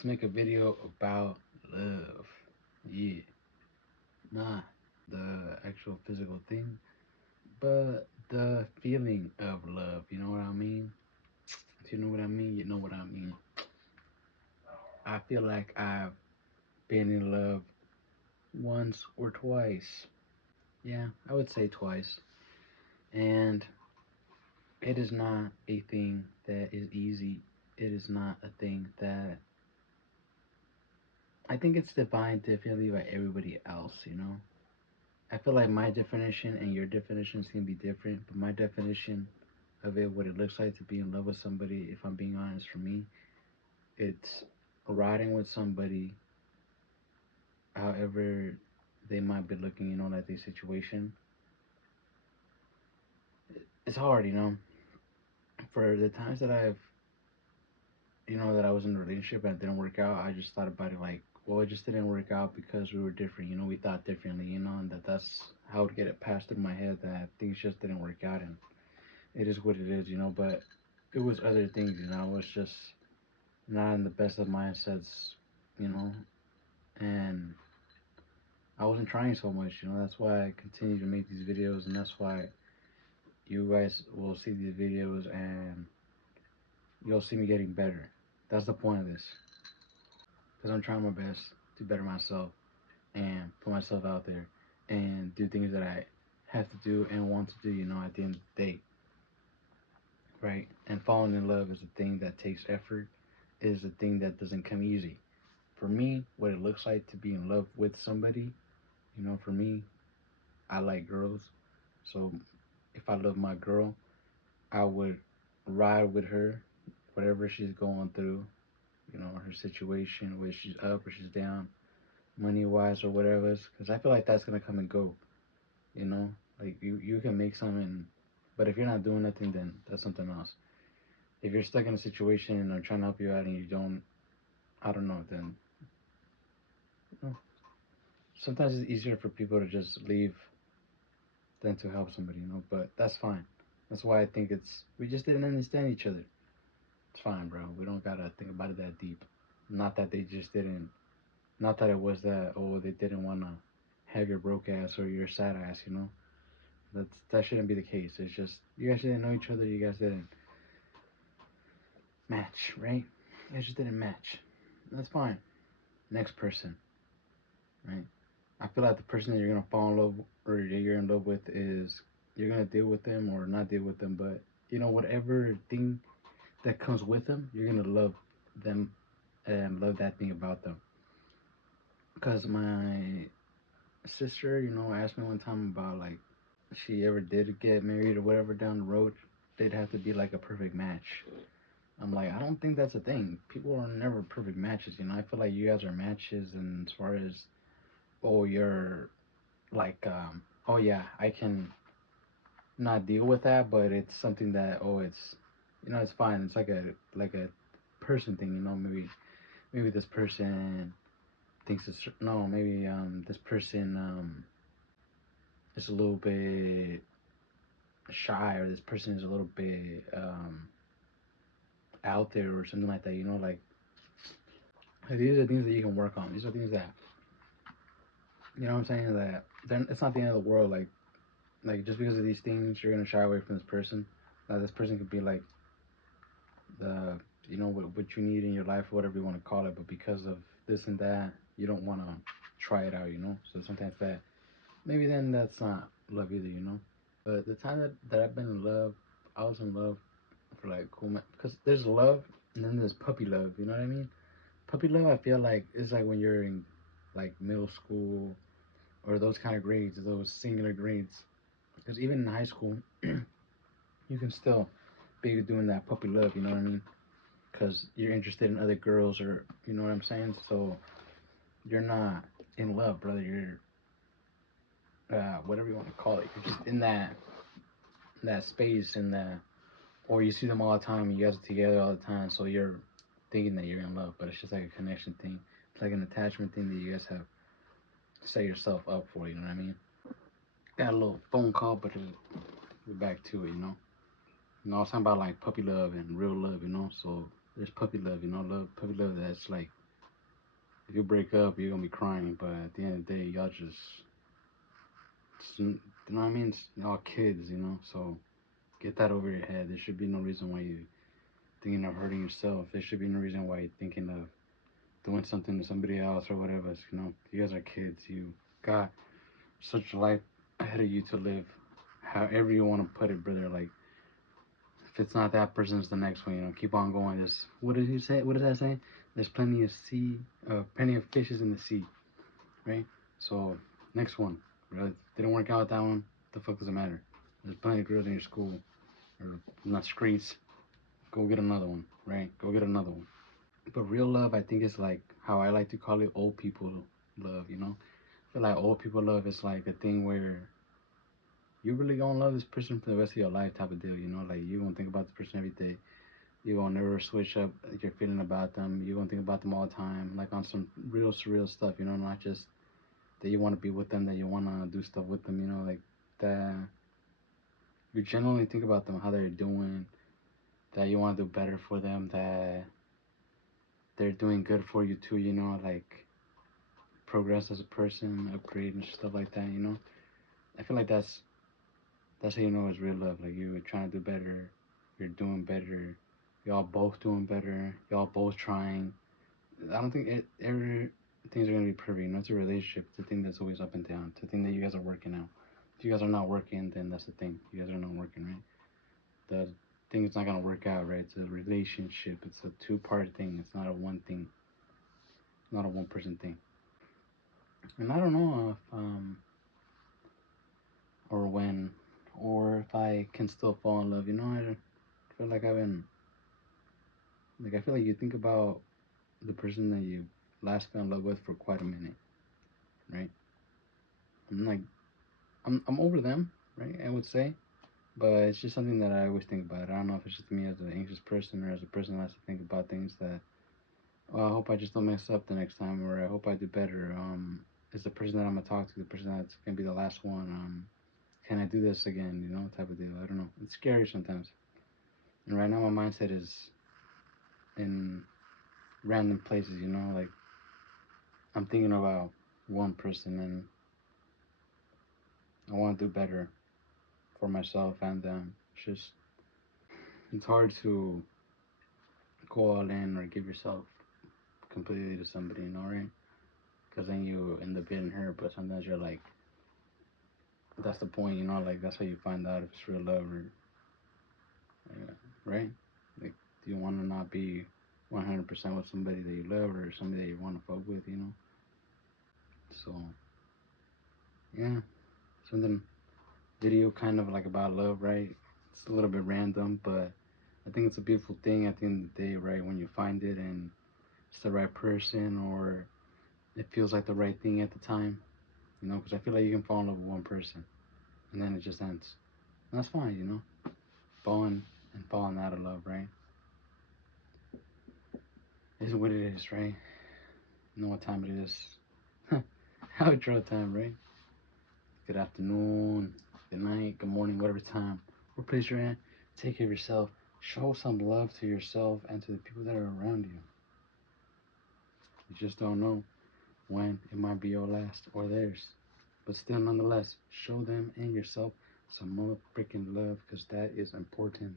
to make a video about love. Yeah, not the actual physical thing, but the feeling of love. You know what I mean? If you know what I mean, you know what I mean. I feel like I've been in love once or twice. Yeah, I would say twice. And it is not a thing that is easy. It is not a thing that I think it's defined differently by everybody else, you know? I feel like my definition and your definitions can be different, but my definition of it, what it looks like to be in love with somebody, if I'm being honest, for me, it's riding with somebody, however they might be looking, like their situation. It's hard, For the times that that I was in a relationship and it didn't work out, I just thought about it like, well, it just didn't work out because we were different, we thought differently, and that's how I would get it passed through my head that things just didn't work out, and it is what it is, but it was other things, I was just not in the best of mindsets, you know, and I wasn't trying so much, that's why I continue to make these videos, and that's why you guys will see these videos and you'll see me getting better. That's the point of this, because I'm trying my best to better myself and put myself out there and do things that I have to do and want to do, at the end of the day, right? And falling in love is a thing that takes effort, is a thing that doesn't come easy. For me, what it looks like to be in love with somebody, for me, I like girls. So if I love my girl, I would ride with her, whatever she's going through, her situation, whether she's up or she's down, money wise or whatever. Because I feel like that's gonna come and go. You know, like you can make something, but if you're not doing nothing, then that's something else. If you're stuck in a situation and I'm trying to help you out and you don't, I don't know, then you know, sometimes it's easier for people to just leave than to help somebody, But that's fine. That's why I think we just didn't understand each other. It's fine, bro. We don't gotta think about it that deep. Not that they just didn't. Not that it was that. Oh, they didn't wanna have your broke ass or your sad ass. That shouldn't be the case. It's just you guys didn't know each other. You guys didn't match, right? You guys just didn't match. That's fine. Next person, right? I feel like the person that you're gonna fall in love or that you're in love with is you're gonna deal with them or not deal with them, but whatever thing that comes with them, you're gonna love them and love that thing about them. Because my sister, asked me one time about like she ever did get married or whatever down the road, they'd have to be like a perfect match. I'm like, I don't think that's a thing. People are never perfect matches, I feel like you guys are matches, and as far as oh, you're like oh yeah, I can not deal with that, but it's something that it's it's fine. It's like a person thing, maybe this person thinks it's no, maybe this person is a little bit shy, or this person is a little bit out there or something like that, like these are things that you can work on. These are things that what I'm saying, that then it's not the end of the world. Like just because of these things you're gonna shy away from this person. This person could be like the what you need in your life, whatever you want to call it, but because of this and that, you don't want to try it out, So sometimes that maybe then that's not love either. But the time that I've been in love, I was in love for like cool because there's love and then there's puppy love. You know what I mean? Puppy love, I feel like it's like when you're in like middle school or those kind of grades, those singular grades. Because even in high school, you can still be doing that puppy love. You know what I mean? Because you're interested in other girls, or you know what I'm saying. So you're not in love, brother. You're whatever you want to call it. You're just in that space, in that, or you see them all the time. You guys are together all the time, so you're thinking that you're in love, but it's just like a connection thing. It's like an attachment thing that you guys have set yourself up for. You know what I mean? Got a little phone call, but we're back to it. I was talking about like puppy love and real love. So there's puppy love. Love puppy love that's like If you break up, you're gonna be crying, but at the end of the day, y'all just you know what I mean? It's y'all kids, you know. So get that over your head. There should be no reason why you thinking of hurting yourself. There should be no reason why you're thinking of doing something to somebody else or whatever. You know, you guys are kids. You got such a life ahead of you to live. However you want to put it, brother. Like if it's not that person, it's the next one. You know, keep on going. Just what did he say? What did I say? There's plenty of fishes in the sea, right? So next one. Really, didn't work out with that one. The fuck does it matter? There's plenty of girls in your school or in the streets. Go get another one, right? Go get another one. But real love, I think, is like how I like to call it old people love. You know, I feel like old people love is like a thing where you really gonna love this person for the rest of your life, type of deal. You know, like you gonna think about the person every day. You gonna never switch up your feeling about them. You gonna think about them all the time, like on some real surreal stuff. You know, not just that you want to be with them, that you want to do stuff with them. You know, like that. You genuinely think about them, how they're doing, that you want to do better for them, that they're doing good for you too. You know, like progress as a person, upgrade and stuff like that. You know, I feel like that's how you know it's real love. Like you're trying to do better, you're doing better, y'all both doing better, y'all both trying. I don't think every things are gonna be perfect. You know, it's a relationship. It's a thing that's always up and down. It's a thing that you guys are working out. If you guys are not working, then that's the thing. You guys are not working, right? The thing is not gonna work out, right? It's a relationship. It's a two-part thing. It's not a one thing. It's not a one-person thing. And I don't know if or when or if I can still fall in love. You know, I feel like I feel like you think about the person that you last fell in love with for quite a minute, right? I'm like I'm over them, right? I would say, but it's just something that I always think about. I don't know if it's just me as an anxious person or as a person that has to think about things that. Well, I hope I just don't mess up the next time, or I hope I do better. Is the person that I'm gonna talk to the person that's gonna be the last one? Can I do this again? You know, type of deal. I don't know. It's scary sometimes. And right now, my mindset is in random places. You know, like I'm thinking about one person, and I want to do better for myself and them. It's hard to go all in or give yourself completely to somebody, you know, right? Because then you end up getting hurt. But sometimes you're like, that's the point, you know, like that's how you find out if it's real love or, right? Like, do you want to not be 100% with somebody that you love or somebody that you want to fuck with, you know? So, yeah, something video kind of like about love, right? It's a little bit random, but I think it's a beautiful thing at the end of the day, right? When you find it and it's the right person or it feels like the right thing at the time, you know? Because I feel like you can fall in love with one person and then it just ends. And that's fine, you know? Falling and falling out of love, right? Is what it is, right? You know what time it is. Outro time, right? Good afternoon, good night, good morning, whatever time or place you're at. Take care of yourself. Show some love to yourself and to the people that are around you. You just don't know when it might be your last or theirs. But still, nonetheless, show them and yourself some more freaking love because that is important.